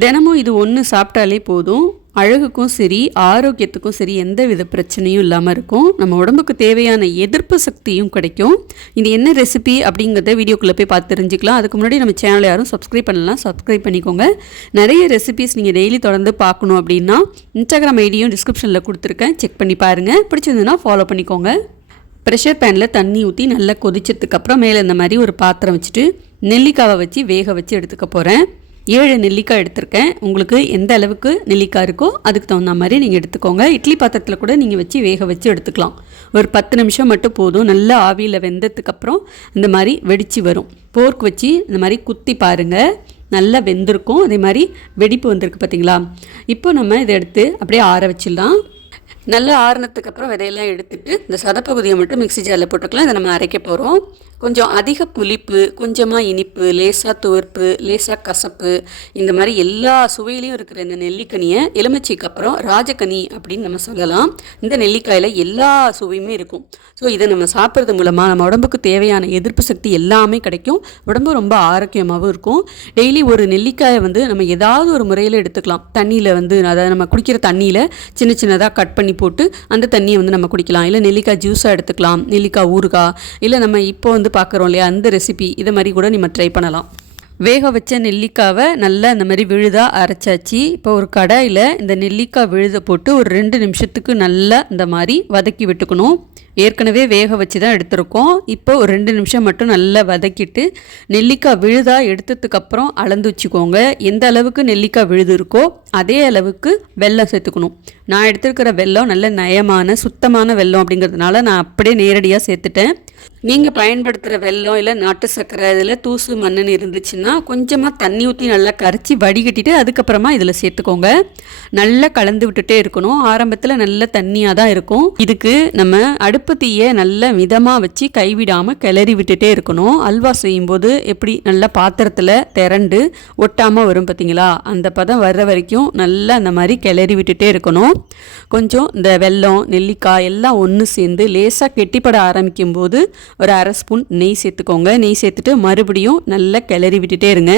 தினமும் இது ஒன்று சாப்பிட்டாலே போதும். அழகுக்கும் சரி ஆரோக்கியத்துக்கும் சரி எந்த வித பிரச்சனையும் இல்லாமல் இருக்கும். நம்ம உடம்புக்கு தேவையான எதிர்ப்பு சக்தியும் கிடைக்கும். இது என்ன ரெசிபி அப்படிங்கிறத வீடியோக்குள்ளே போய் பார்த்து தெரிஞ்சுக்கலாம். அதுக்கு முன்னாடி நம்ம சேனலை யாரும் சப்ஸ்கிரைப் பண்ணலாம், சப்ஸ்கிரைப் பண்ணிக்கோங்க. நிறைய ரெசிபிஸ் நீங்கள் டெய்லி தொடர்ந்து பார்க்கணும் அப்படின்னா இன்ஸ்டாகிராம் ஐடியும் டிஸ்கிரிப்ஷனில் கொடுத்துருக்கேன், செக் பண்ணி பாருங்கள். பிடிச்சிருந்ததுன்னா ஃபாலோ பண்ணிக்கோங்க. ப்ரெஷர் பேனில் தண்ணி ஊற்றி நல்லா கொதிச்சதுக்கப்புறம் மேலே இந்த மாதிரி ஒரு பாத்திரம் வச்சுட்டு நெல்லிக்காவை வச்சு வேக வச்சு எடுத்துக்க போகிறேன். 7 நெல்லிக்காய் எடுத்திருக்கேன். உங்களுக்கு எந்த அளவுக்கு நெல்லிக்காய் இருக்கோ அதுக்கு தகுந்த மாதிரி நீங்கள் எடுத்துக்கோங்க. இட்லி பாத்திரத்தில் கூட நீங்கள் வச்சு வேக வச்சு எடுத்துக்கலாம். ஒரு 10 நிமிஷம் மட்டும் போதும். நல்லா ஆவியில் வெந்ததுக்கப்புறம் இந்த மாதிரி வெடித்து வரும். போர்க் வச்சு இந்த மாதிரி குத்தி பாருங்கள், நல்லா வெந்திருக்கும். அதே மாதிரி வெடிப்பு வந்திருக்கு பார்த்தீங்களா. இப்போ நம்ம இதை எடுத்து அப்படியே ஆற வச்சிடலாம். நல்லா ஆறுனதுக்கப்புறம் விதையெல்லாம் எடுத்துட்டு இந்த சதப்பகுதியை மட்டும் மிக்ஸி ஜாரில் போட்டுக்கலாம். இதை நம்ம அரைக்க போகிறோம். கொஞ்சம் அதிக புளிப்பு, கொஞ்சமாக இனிப்பு, லேசாக துவர்ப்பு, லேசாக கசப்பு, இந்த மாதிரி எல்லா சுவையிலையும் இருக்கிற இந்த நெல்லிக்கனியை எலுமிச்சைக்கு அப்புறம் ராஜக்கனி அப்படின்னு நம்ம சொல்லலாம். இந்த நெல்லிக்காயில் எல்லா சுவையுமே இருக்கும். ஸோ இதை நம்ம சாப்பிட்றது மூலமாக நம்ம உடம்புக்கு தேவையான எதிர்ப்பு சக்தி எல்லாமே கிடைக்கும். உடம்பு ரொம்ப ஆரோக்கியமாகவும் இருக்கும். டெய்லி ஒரு நெல்லிக்காயை நம்ம ஏதாவது ஒரு முறையில் எடுத்துக்கலாம். தண்ணியில் அதாவது நம்ம குடிக்கிற தண்ணியில் சின்ன சின்னதாக கட் பண்ணி போட்டு அந்த தண்ணியை நம்ம குடிக்கலாம். இல்லை நெல்லிக்காய் ஜூஸாக எடுத்துக்கலாம், நெல்லிக்காய் ஊறுகாய், இல்லை நம்ம இப்போ பார்க்குறோம் இல்லையா அந்த ரெசிபி, இதை மாதிரி கூட நம்ம ட்ரை பண்ணலாம். வேக வச்ச நெல்லிக்காவை நல்லா இந்த மாதிரி விழுதாக அரைச்சாச்சு. இப்போ ஒரு கடாயில் இந்த நெல்லிக்காய் விழுத போட்டு ஒரு 2 நிமிஷத்துக்கு நல்லா இந்த மாதிரி வதக்கி விட்டுக்கணும். ஏற்கனவே வேக வச்சு தான் எடுத்துருக்கோம். இப்போ ஒரு 2 நிமிஷம் மட்டும் நல்லா வதக்கிட்டு நெல்லிக்காய் விழுதாக எடுத்ததுக்கப்புறம் அளந்து வச்சுக்கோங்க. எந்த அளவுக்கு நெல்லிக்காய் விழுது இருக்கோ அதே அளவுக்கு வெல்லம் சேர்த்துக்கணும். நான் எடுத்துருக்கிற வெல்லம் நல்ல நயமான சுத்தமான வெல்லம் அப்படிங்கிறதுனால நான் அப்படியே நேரடியாக சேர்த்துட்டேன். நீங்கள் பயன்படுத்துகிற வெல்லம் இல்லை நாட்டு சர்க்கரை இதில் தூசு மண்ணுன்னு இருந்துச்சுன்னா கொஞ்சமாக தண்ணி ஊற்றி நல்லா கரைச்சி வடிகட்டிட்டு அதுக்கப்புறமா இதில் சேர்த்துக்கோங்க. நல்லா கலந்து விட்டுட்டே இருக்கணும். ஆரம்பத்தில் நல்ல தண்ணியாக தான் இருக்கும். இதுக்கு நம்ம அடுப்பு தீயை நல்லா மிதமாக வச்சு கைவிடாமல் கிளறி விட்டுட்டே இருக்கணும். அல்வா செய்யும்போது எப்படி நல்லா பாத்திரத்தில் திரண்டு ஒட்டாமல் வரும் பார்த்தீங்களா, அந்த பதம் வர்ற வரைக்கும் நல்லா அந்த மாதிரி கிளறி விட்டுட்டே இருக்கணும். கொஞ்சம் இந்த வெல்லம் நெல்லிக்காய் எல்லாம் ஒன்று சேர்ந்து லேசாக கெட்டிப்பட ஆரம்பிக்கும் போது ஒரு 1/2 ஸ்பூன் நெய் சேர்த்துக்கோங்க. நெய் சேர்த்துட்டு மறுபடியும் நல்லா கிளறி விட்டுட்டே இருங்க.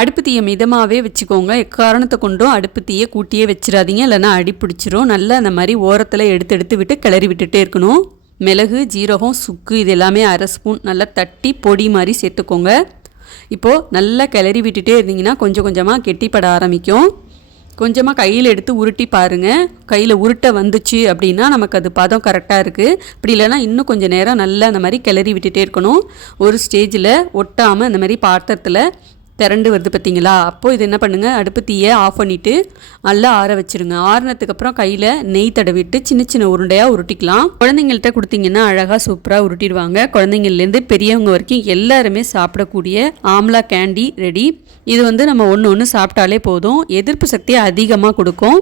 அடுப்பு தீயை மிதமாகவே வச்சுக்கோங்க. எக்காரணத்தை கொண்டும் அடுப்பு தீயை கூட்டியே வச்சிடாதீங்க, இல்லைன்னா அடி பிடிச்சிரும். நல்லா அந்த மாதிரி ஓரத்தில் எடுத்து விட்டு கிளறி விட்டுட்டே இருக்கணும். மிளகு, ஜீரகம், சுக்கு இது எல்லாமே 1/2 ஸ்பூன் நல்லா தட்டி பொடி மாதிரி சேர்த்துக்கோங்க. இப்போது நல்லா கிளறி விட்டுட்டே இருந்தீங்கன்னா கொஞ்சம் கொஞ்சமாக கெட்டிப்பட ஆரம்பிக்கும். கொஞ்சமாக கையில் எடுத்து உருட்டி பாருங்கள். கையில் உருட்ட வந்துச்சு அப்படின்னா நமக்கு அது பதம் கரெக்டாக இருக்குது. அப்படி இல்லைன்னா இன்னும் கொஞ்சம் நேரம் நல்லா அந்த மாதிரி கிளறி விட்டுட்டே இருக்கணும். ஒரு ஸ்டேஜில் ஒட்டாமல் அந்த மாதிரி பாத்திரத்தில் திரண்டு வருது பார்த்தீங்களா, அப்போது இது என்ன பண்ணுங்கள், அடுப்பு தீயை ஆஃப் பண்ணிவிட்டு நல்லா ஆற வச்சுருங்க. ஆறுனதுக்கப்புறம் கையில் நெய் தடவிட்டு சின்ன சின்ன உருண்டையாக உருட்டிக்கலாம். குழந்தைங்கள்ட்ட கொடுத்தீங்கன்னா அழகாக சூப்பராக உருட்டிடுவாங்க. குழந்தைங்கள்லேருந்து பெரியவங்க வரைக்கும் எல்லாருமே சாப்பிடக்கூடிய ஆம்லா கேண்டி ரெடி. இது நம்ம ஒன்று சாப்பிட்டாலே போதும், எதிர்ப்பு சக்தியை அதிகமாக கொடுக்கும்.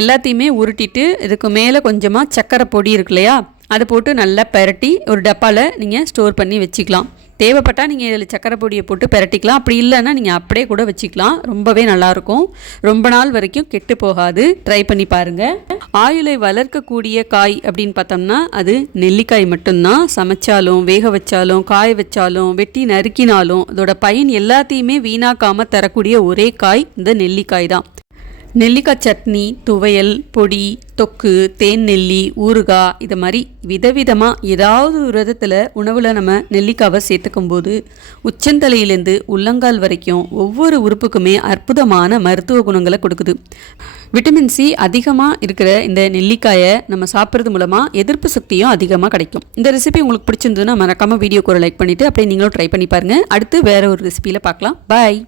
எல்லாத்தையுமே உருட்டிட்டு இதுக்கு மேலே கொஞ்சமாக சக்கரை பொடி இருக்கு இல்லையா, அதை போட்டு நல்லா பெரட்டி ஒரு டப்பாவில் நீங்கள் ஸ்டோர் பண்ணி வச்சுக்கலாம். தேவைப்பட்டால் நீங்கள் இதில் சக்கரை பொடியை போட்டு பெரட்டிக்கலாம். அப்படி இல்லைன்னா நீங்கள் அப்படியே கூட வச்சுக்கலாம். ரொம்பவே நல்லாயிருக்கும். ரொம்ப நாள் வரைக்கும் கெட்டு போகாது. ட்ரை பண்ணி பாருங்கள். ஆயுளை வளர்க்கக்கூடிய காய் அப்படின்னு பார்த்தோம்னா அது நெல்லிக்காய் மட்டும்தான். சமைச்சாலும் வேக வச்சாலும் காய வச்சாலும் வெட்டி நறுக்கினாலும் அதோட பயன் எல்லாத்தையுமே வீணாக்காமல் தரக்கூடிய ஒரே காய் இந்த நெல்லிக்காய் தான். நெல்லிக்காய் சட்னி, துவையல், பொடி, தொக்கு, தேன் நெல்லி, ஊறுகாய், இது மாதிரி விதவிதமாக ஏதாவது ஒரு விதத்தில் உணவில் நம்ம நெல்லிக்காவை சேர்த்துக்கும் போது உச்சந்தலையிலேருந்து உள்ளங்கால் வரைக்கும் ஒவ்வொரு உறுப்புக்குமே அற்புதமான மருத்துவ குணங்களை கொடுக்குது. விட்டமின் சி அதிகமாக இருக்கிற இந்த நெல்லிக்காயை நம்ம சாப்பிட்றது மூலமாக எதிர்ப்பு சக்தியும் அதிகமாக கிடைக்கும். இந்த ரெசிபி உங்களுக்கு பிடிச்சிருந்ததுன்னா மறக்காமல் வீடியோக்கு ஒரு லைக் பண்ணிவிட்டு அப்படியே நீங்களும் ட்ரை பண்ணி பாருங்கள். அடுத்து வேறு ஒரு ரெசிபியில் பார்க்கலாம். பாய்.